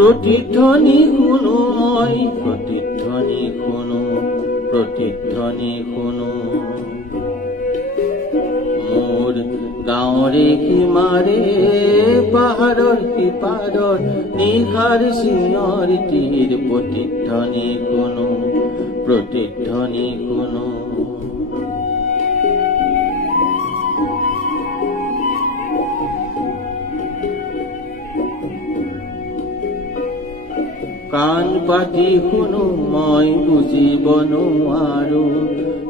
প্ৰতিধ্বনি শুনো মই, প্ৰতিধ্বনি শুনো, প্ৰতিধ্বনি শুনো। মোৰ গাঁৱৰে সীমাৰে পাহাৰৰ সিপাৰৰ নিশাৰ চিঞৰিটিৰ প্ৰতিধ্বনি শুনো, প্ৰতিধ্বনি শুনো। কাণ পাতি শুনো মই বুজিব নোৱাৰো,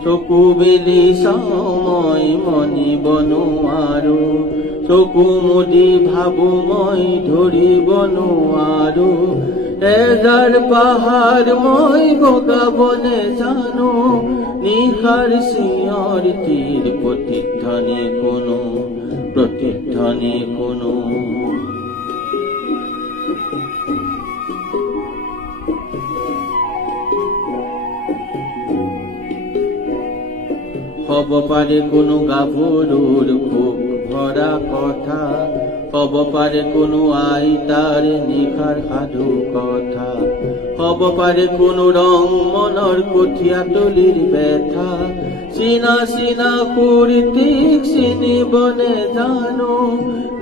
চকু মেলি চাওঁ মই মনিব নোৱাৰো, চকু মুদি ভাবো মই ধৰিব নোৱাৰো। এজাৰ পাহাৰ মই বগাব নেজানো, নিশাৰ চিঞৰিটিৰ প্ৰতিধ্বনি শুনো, প্ৰতিধ্বনি শুনো। হব পাৰে কোনো গাভৰুৰ ভোক ভৰা কথা, হব পাৰে কোনো আইতাৰ নিশাৰ সাধু কথা, হব পাৰে কোনো ৰং মনৰ কঠীয়াতলিৰ বেথা। চিনা চিনা সুৰটিক চিনিব নেজানো,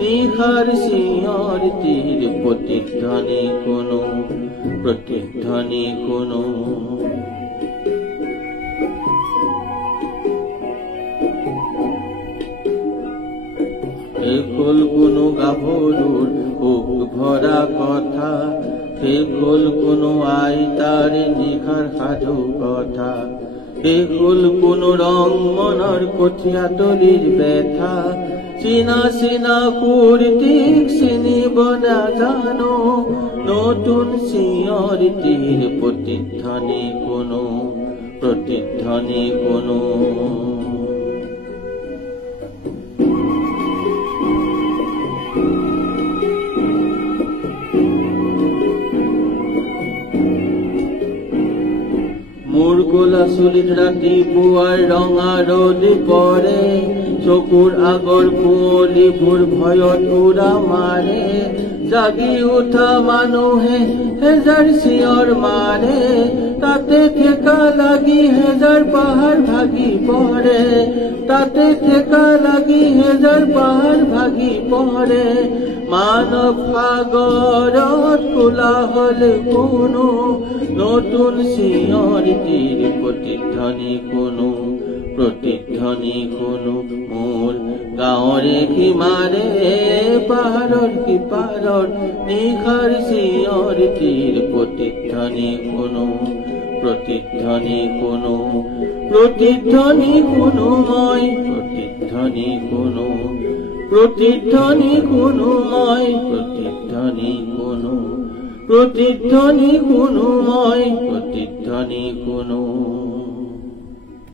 নিশাৰ চিঞৰিটিৰ প্ৰতিধ্বনি শুনো, প্ৰতিধ্বনি শুনো। হ'ল কোনো গাভৰুৰ ভোক ভৰা কথা, হ'ল কোনো আইতাৰ নিশাৰ সাধু কথা, হ'ল কোনো ৰং মনৰ কঠীয়াতলিৰ বেথা। চিনা চিনা সুৰটিক চিনিব নাজানো, নতুন চিঞৰিটিৰ প্ৰতিধ্বনি শুনো, প্ৰতিধ্বনি শুনো। মোৰ গোলা চুলিত ৰাতিপুৱাৰ ৰঙা ৰ'দ পৰে, চকুৰ আগৰ কুঁৱলীবোৰ ভয়ত উৰা মাৰে। জাগি উঠা মানুহে হেজাৰ চিঞৰ মাৰে, তাতে ঠেকা লাগি হেজাৰ পাহাৰ ভাগি পৰে, তাতে ঠেকা লাগি হেজাৰ পাহাৰ ভাগি পৰে। মানৱ সাগৰত কোলাহল কোনো, নতুন চিঞৰিটিৰ প্ৰতিধ্বনি শুনো, প্ৰতিধ্বনি শুনো। মোৰ গাঁৱৰে সীমাৰে পাহাৰৰ সিপাৰৰ নিশাৰ চিঞৰিটিৰ প্ৰতিধ্বনি শুনো, প্ৰতিধ্বনি শুনো, প্ৰতিধ্বনি শুনো মই, প্ৰতিধ্বনি শুনো, প্ৰতিধ্বনি শুনো মই, প্ৰতিধ্বনি শুনো, প্ৰতিধ্বনি শুনো মই, প্ৰতিধ্বনি শুনো।